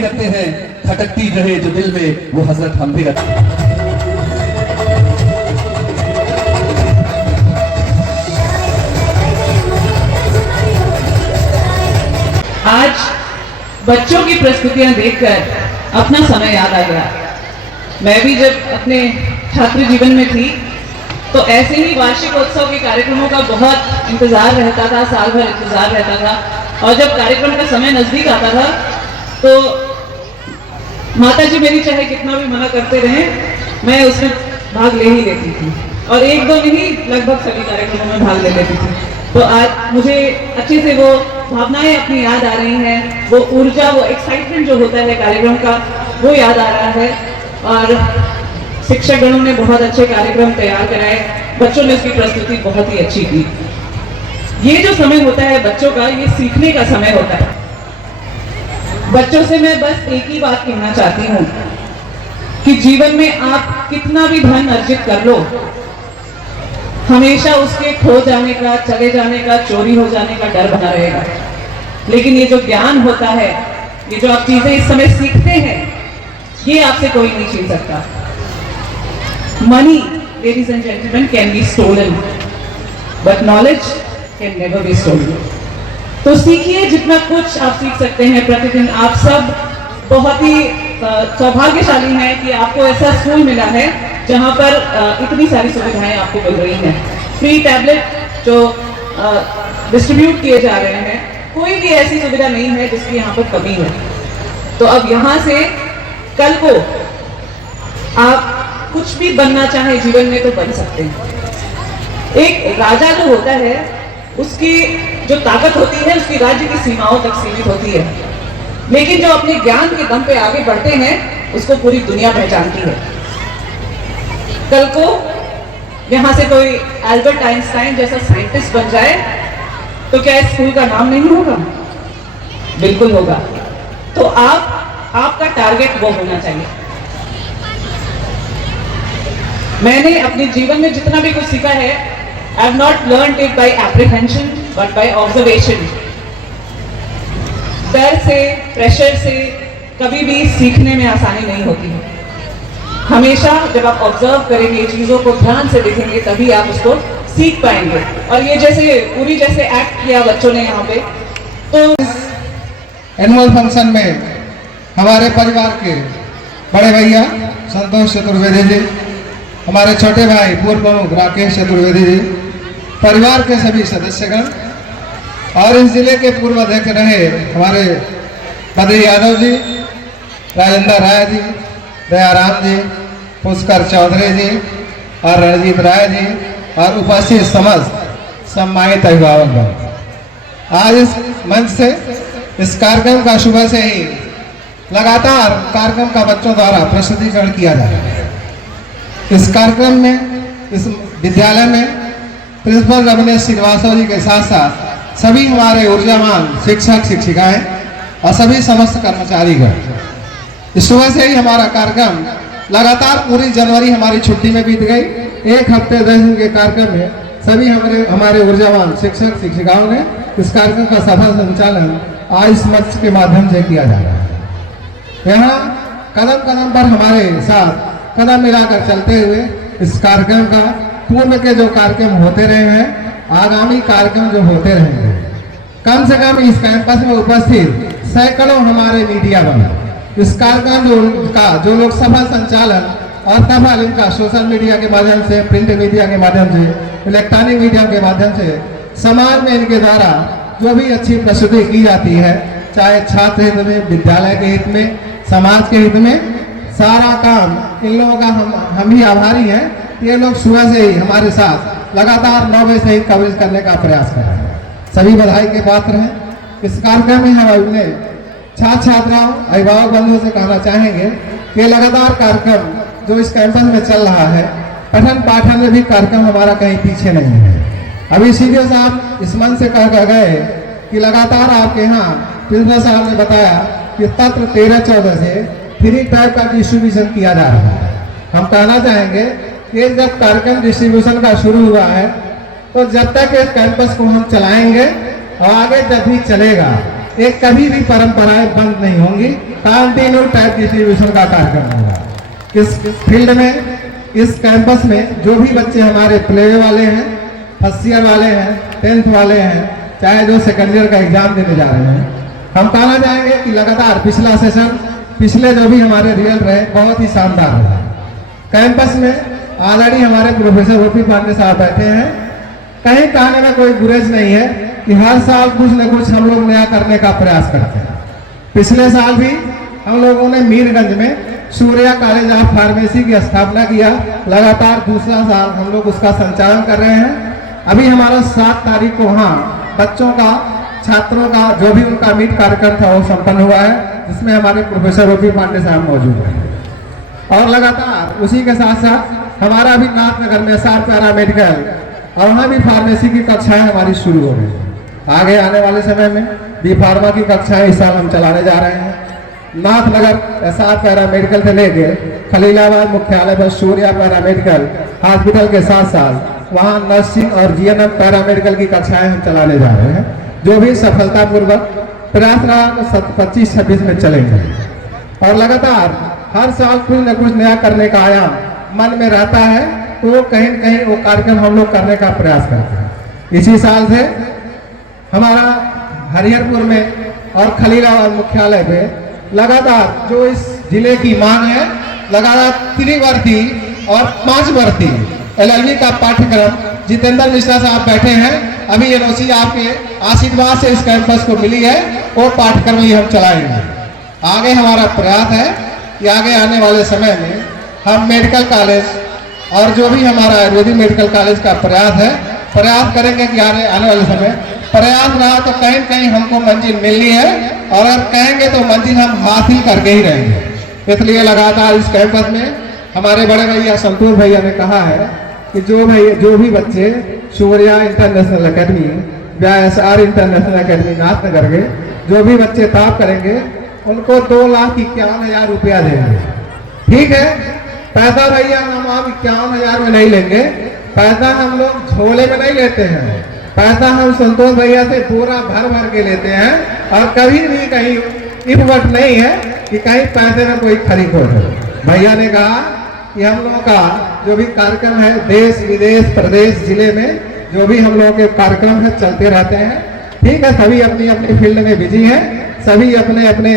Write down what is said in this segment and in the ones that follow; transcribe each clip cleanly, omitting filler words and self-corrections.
भी रखते हैं, खटकती रहे जो दिल में वो हसरत हम भी रखते हैं। आज बच्चों की प्रस्तुतियां देखकर अपना समय याद आ गया। मैं भी जब अपने छात्र जीवन में थी तो ऐसे ही वार्षिक उत्सव के कार्यक्रमों का बहुत इंतजार रहता था, साल भर इंतजार रहता था। और जब कार्यक्रम का समय नजदीक आता था तो माता जी मेरी चाहे कितना भी मना करते रहे, मैं उसमें भाग ले ही लेती थी और एक दो नहीं लगभग सभी कार्यक्रमों में भाग ले लेती थी। तो आज मुझे अच्छे से वो भावनाएं अपनी याद आ रही हैं, वो ऊर्जा, वो एक्साइटमेंट जो होता है कार्यक्रम का वो याद आ रहा है। और शिक्षक गणों ने बहुत अच्छे कार्यक्रम तैयार कराए, बच्चों ने उसकी प्रस्तुति बहुत ही अच्छी की। ये जो समय होता है बच्चों का, ये सीखने का समय होता है। बच्चों से मैं बस एक ही बात कहना चाहती हूँ कि जीवन में आप कितना भी धन अर्जित कर लो, हमेशा उसके खो जाने का, चले जाने का, चोरी हो जाने का डर बना रहेगा। लेकिन ये जो ज्ञान होता है, ये जो आप चीजें इस समय सीखते हैं, ये आपसे कोई नहीं छीन सकता। Money, ladies and gentleman, can be stolen but knowledge can never be stolen. तो सीखिए जितना कुछ आप सीख सकते हैं प्रतिदिन। आप सब बहुत ही सौभाग्यशाली हैं कि आपको ऐसा स्कूल मिला है जहां पर इतनी सारी सुविधाएं आपको मिल रही हैं। फ्री टैबलेट जो डिस्ट्रीब्यूट किए जा रहे हैं, कोई भी ऐसी सुविधा नहीं है जिसकी यहाँ पर कमी है। तो अब यहाँ से कल को आप कुछ भी बनना चाहे जीवन में तो बन सकते हैं। एक राजा जो होता है उसकी जो ताकत होती है उसकी राज्य की सीमाओं तक सीमित होती है, लेकिन जो अपने ज्ञान के दम पे आगे बढ़ते हैं उसको पूरी दुनिया पहचानती है। कल को यहाँ से कोई एल्बर्ट आइंस्टाइन जैसा साइंटिस्ट बन जाए तो क्या इस स्कूल का नाम नहीं होगा? बिल्कुल होगा। तो आपका टारगेट वो होना चाहिए। मैंने अपने जीवन में जितना भी कुछ सीखा है, I have not learned it by apprehension but by observation। डर से, प्रेशर से कभी भी सीखने में आसानी नहीं होती है। हमेशा जब आप ऑब्जर्व करेंगे, चीजों को ध्यान से देखेंगे, तभी आप उसको सीख पाएंगे। और ये जैसे पूरी जैसे एक्ट किया बच्चों ने यहाँ पे, तो एनुअल फंक्शन में हमारे परिवार के बड़े भैया संतोष चतुर्वेदी जी, हमारे छोटे भाई पूर्व प्रमुख राकेश चतुर्वेदी जी, परिवार के सभी सदस्यगण और इस जिले के पूर्व अध्यक्ष रहे हमारे बद्री यादव जी, राजेंद्र राय जी, दयाराम जी, पुष्कर चौधरी जी और रणजीत राय जी और उपस्थित समस्त सम्मानित अभिभावक। आज इस मंच से इस कार्यक्रम का सुबह से ही लगातार कार्यक्रम का बच्चों द्वारा प्रस्तुतिकरण किया जा रहा है। इस कार्यक्रम में, इस विद्यालय में प्रिंसिपल रविनेश श्रीवास्तव जी के साथ साथ सभी हमारे ऊर्जावान शिक्षक शिक्षिकाएं और सभी समस्त कर्मचारीगण, इस सुबह से ही हमारा कार्यक्रम लगातार पूरी जनवरी हमारी छुट्टी में बीत गई। एक हफ्ते 10 दिन के कार्यक्रम में सभी हमारे ऊर्जावान शिक्षक शिक्षिकाओं ने इस कार्यक्रम का सफल संचालन आज इस मंच के माध्यम से किया जा रहा है। यहाँ कदम कदम पर हमारे साथ कदम मिलाकर चलते हुए इस कार्यक्रम का पूर्व के जो कार्यक्रम होते रहे हैं, आगामी कार्यक्रम जो होते रहेंगे। कम से कम इस कैंपस में उपस्थित सैकड़ों हमारे मीडिया बने इस कार्यक्रम जो लोग सफल संचालन और तफल इनका सोशल मीडिया के माध्यम से, प्रिंट मीडिया के माध्यम से, इलेक्ट्रॉनिक मीडिया के माध्यम से समाज में इनके द्वारा जो भी अच्छी प्रस्तुति की जाती है, चाहे छात्र हित में, विद्यालय के हित में, समाज के हित में, सारा काम इन लोगों का हम ही आभारी हैं। ये लोग सुबह से ही हमारे साथ लगातार 9 बजे से ही कवरेज करने का प्रयास कर रहे हैं। सभी बधाई के पात्र हैं। इस कार्यक्रम में हम अपने छात्र छात्राओं, अभिभावक बंधुओं से कहना चाहेंगे कि लगातार कार्यक्रम जो इस कैंपस में चल रहा है, पठन पाठन में भी कार्यक्रम हमारा कहीं पीछे नहीं है। अभी सीडीओ साहब इस मन से कह गए कि लगातार आपके यहाँ प्रिंसिपल साहब ने बताया कि तत्र 13-14 से फ्री टाइप का डिस्ट्रीब्यूशन किया जा रहा है। हम कहना चाहेंगे कि जब कार्यक्रम डिस्ट्रीब्यूशन का शुरू हुआ है, तो जब तक इस कैंपस को हम चलाएंगे और आगे जब भी चलेगा, ये कभी भी परंपराएं बंद नहीं होंगी, कंटिन्यू टाइप डिस्ट्रीब्यूशन का कार्यक्रम होगा। इस फील्ड में, इस कैंपस में जो भी बच्चे हमारे प्ले वाले हैं, फर्स्ट ईयर वाले हैं, 10th वाले हैं, चाहे जो सेकेंड ईयर का एग्जाम देने जा रहे हैं, हम कहना चाहेंगे कि लगातार पिछला सेशन, पिछले जो भी हमारे रिजल्ट रहे बहुत ही शानदार रहे। कैंपस में ऑलरेडी हमारे प्रोफेसर ओपी पांडे साहब बैठे हैं। कहीं कहने में कोई गुरेज नहीं है कि हर साल कुछ न कुछ हम लोग नया करने का प्रयास करते हैं। पिछले साल भी हम लोगों ने मीरगंज में सूर्या कॉलेज ऑफ फार्मेसी की स्थापना किया। लगातार दूसरा साल हम लोग उसका संचालन कर रहे हैं। अभी हमारा 7 तारीख को वहाँ बच्चों का, छात्रों का जो भी उनका मीट कार्यक्रम था वो संपन्न हुआ है, जिसमें हमारे प्रोफेसर ओपी पांडे साहब मौजूद हैं। और लगातार उसी के साथ साथ हमारा भी नाथनगर में SR पैरामेडिकल और वहाँ भी फार्मेसी की कक्षाएं हमारी शुरू हो गई। आगे आने वाले समय में बी फार्मा की कक्षाएं इस साल हम चलाने जा रहे हैं। नाथनगर SR पैरामेडिकल से लेके खलीलाबाद मुख्यालय पर सूर्या पैरामेडिकल हॉस्पिटल के साथ साथ वहाँ नर्सिंग और GNM पैरामेडिकल की कक्षाएं हम चलाने जा रहे हैं, जो भी सफलतापूर्वक प्रयास रहा तो 25-26 में चलेंगे। और लगातार हर साल कुछ न कुछ नया करने का आयाम मन में रहता है, तो कहीं न कहीं वो कार्यक्रम हम लोग करने का प्रयास करते हैं। इसी साल से हमारा हरिहरपुर में और खलीलाबाद मुख्यालय पे लगातार जो इस जिले की मांग है, लगातार त्रिवर्ती और 5 वर्ती LLB का पाठ्यक्रम जितेंद्र मिश्रा साहब बैठे हैं। अभी NOC आपके आशीर्वाद से इस कैंपस को मिली है, वो पाठ्यक्रम ही हम चलाएंगे। आगे हमारा प्रयास है कि आगे आने वाले समय में हम मेडिकल कॉलेज और जो भी हमारा आयुर्वेदिक मेडिकल कॉलेज का प्रयास करेंगे कि आने वाले समय प्रयास रहा तो कहीं न कहीं हमको मंजिल मिलनी है, और अगर कहेंगे तो मंजिल हम हासिल करके ही रहेंगे। इसलिए लगातार इस कैंपस में हमारे बड़े भैया संतोष भैया ने कहा है कि जो भी बच्चे सूर्या इंटरनेशनल अकेडमी या SR इंटरनेशनल अकेडमी नाथनगर के जो भी बच्चे टॉप करेंगे उनको 2,51,000 रुपया देंगे। ठीक है, पैसा भैया हम आप 51,000 में नहीं लेंगे, पैसा हम लोग झोले में नहीं लेते हैं, पैसा हम संतोष भैया से पूरा भर के लेते हैं। और कभी भी कहीं इफवट नहीं है कि कहीं पैसे में कोई खरीद हो जाए। भैया ने कहा कि हम लोगों का जो भी कार्यक्रम है देश विदेश प्रदेश जिले में जो भी हम लोगों के कार्यक्रम है चलते रहते हैं। ठीक है, सभी अपनी अपनी फील्ड में बिजी हैं, सभी अपने अपने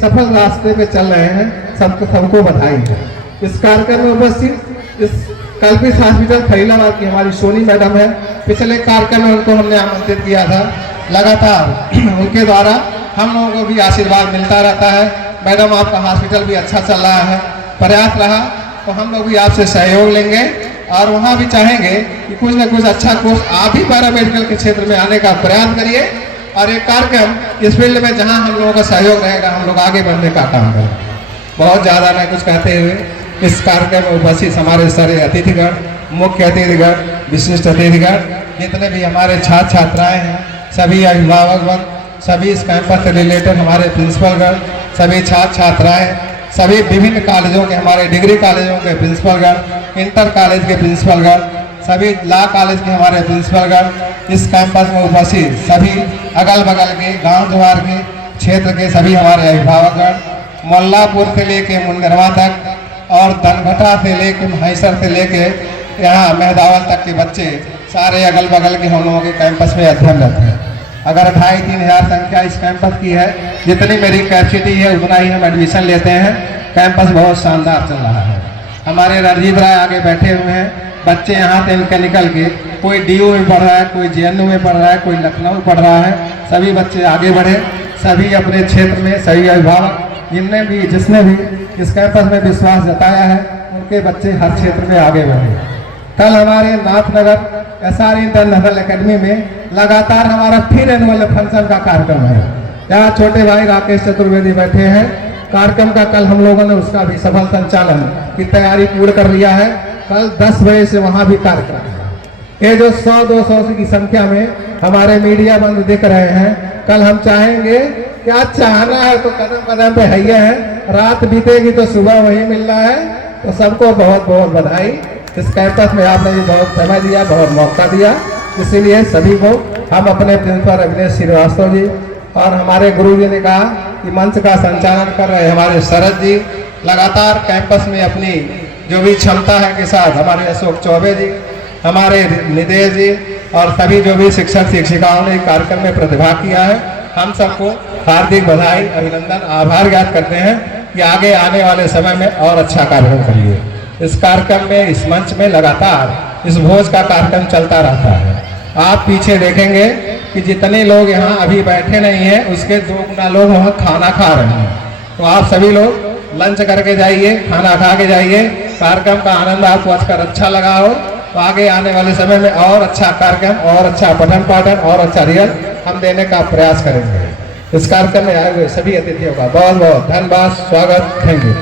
सफल रास्ते पे चल रहे हैं, सबको बधाई है। इस कार्यक्रम में उपस्थित इस कल्पित हॉस्पिटल खलीलाबाद की हमारी सोनी मैडम है। पिछले कार्यक्रम में उनको हमने आमंत्रित किया था। लगातार उनके द्वारा हम लोगों को भी आशीर्वाद मिलता रहता है। मैडम आपका हॉस्पिटल भी अच्छा चल रहा है, प्रयास रहा तो हम लोग भी आपसे सहयोग लेंगे और वहाँ भी चाहेंगे कि कुछ न कुछ अच्छा कोर्स आप ही पैरामेडिकल के क्षेत्र में आने का प्रयास करिए। और एक कार्यक्रम इस फील्ड में जहाँ हम लोगों का सहयोग रहेगा हम लोग आगे बढ़ने का काम करेंगे। बहुत ज़्यादा मैं कुछ कहते हुए इस कार्यक्रम में उपस्थित हमारे सारे अतिथिगण, मुख्य अतिथिगण, विशिष्ट अतिथिगण, जितने भी हमारे छात्र छात्राएँ हैं, सभी अभिभावकगण, सभी इस कैंपस से रिलेटेड हमारे प्रिंसिपलगण, सभी छात्र छात्राएँ, सभी विभिन्न कॉलेजों के हमारे डिग्री कॉलेजों के प्रिंसिपलगण, इंटर कॉलेज के प्रिंसिपलगण, सभी लॉ कॉलेज के हमारे प्रिंसिपलगण, इस कैंपस में उपस्थित सभी अगल बगल के गांव जवार के क्षेत्र के सभी हमारे अभिभावकगण, मोल्लापुर से लेके मुंडरवा तक और धनघटा से लेके महेश्वर से लेके यहाँ मेहदावल तक के बच्चे सारे अगल बगल के हम लोगों के कैंपस में अध्ययनरत हैं। अगर 2,500-3 हज़ार संख्या इस कैंपस की है, जितनी मेरी कैपेसिटी है उतना ही हम एडमिशन लेते हैं। कैंपस बहुत शानदार चल रहा है। हमारे रणजीत राय आगे बैठे हुए हैं, बच्चे यहाँ से इनके निकल के कोई DU में पढ़ रहा है, कोई JNU में पढ़ रहा है, कोई लखनऊ में पढ़ रहा है। सभी बच्चे आगे बढ़े, सभी अपने क्षेत्र में, सभी अभिभावक जिसने भी इस कैंपस में विश्वास जताया है उनके बच्चे हर क्षेत्र में आगे बढ़े। कल हमारे नाथनगर SR इंटरनेशनल अकेडमी में लगातार हमारा फिर एनुअल फंक्शन का कार्यक्रम है। यहाँ छोटे भाई राकेश चतुर्वेदी बैठे हैं। कार्यक्रम का कल हम लोगों ने उसका भी सफल संचालन की तैयारी पूर्ण कर लिया है। कल 10 बजे से वहाँ भी कार्यक्रम है। ये जो 100-200 की संख्या में हमारे मीडिया बंधु दिख रहे हैं, कल हम चाहेंगे क्या चाहना है तो कदम कदम पे है ही है, रात बीतेगी तो सुबह वही मिल रहा है। तो सबको बहुत बहुत बधाई। इस कैंपस में आपने भी बहुत समय दिया, बहुत मौका दिया, इसीलिए सभी को हम अपने प्रिंसिपल अविनेश श्रीवास्तव जी, और हमारे गुरु जी ने कहा कि मंच का संचालन कर रहे हमारे शरद जी लगातार कैंपस में अपनी जो भी क्षमता है के साथ, हमारे अशोक चौबे जी, हमारे निदेश जी और सभी जो भी शिक्षक शिक्षिकाओं ने कार्यक्रम में प्रतिभाग किया है, हम सबको हार्दिक बधाई, अभिनंदन, आभार ज्ञात करते हैं कि आगे आने वाले समय में और अच्छा कार्यक्रम करिए। इस कार्यक्रम में, इस मंच में लगातार इस भोज का कार्यक्रम चलता रहता है। आप पीछे देखेंगे कि जितने लोग यहाँ अभी बैठे नहीं हैं उसके 2 गुना लोग वहाँ खाना खा रहे हैं। तो आप सभी लोग लंच करके जाइए, खाना खा के जाइए। कार्यक्रम का आनंद आपको आजकल अच्छा लगा हो तो आगे आने वाले समय में और अच्छा कार्यक्रम, और अच्छा पठन पाठन और अच्छा रिजल्ट हम देने का प्रयास करेंगे। इस कार्यक्रम में आए हुए सभी अतिथियों का बहुत बहुत धन्यवाद, स्वागत, थैंक यू।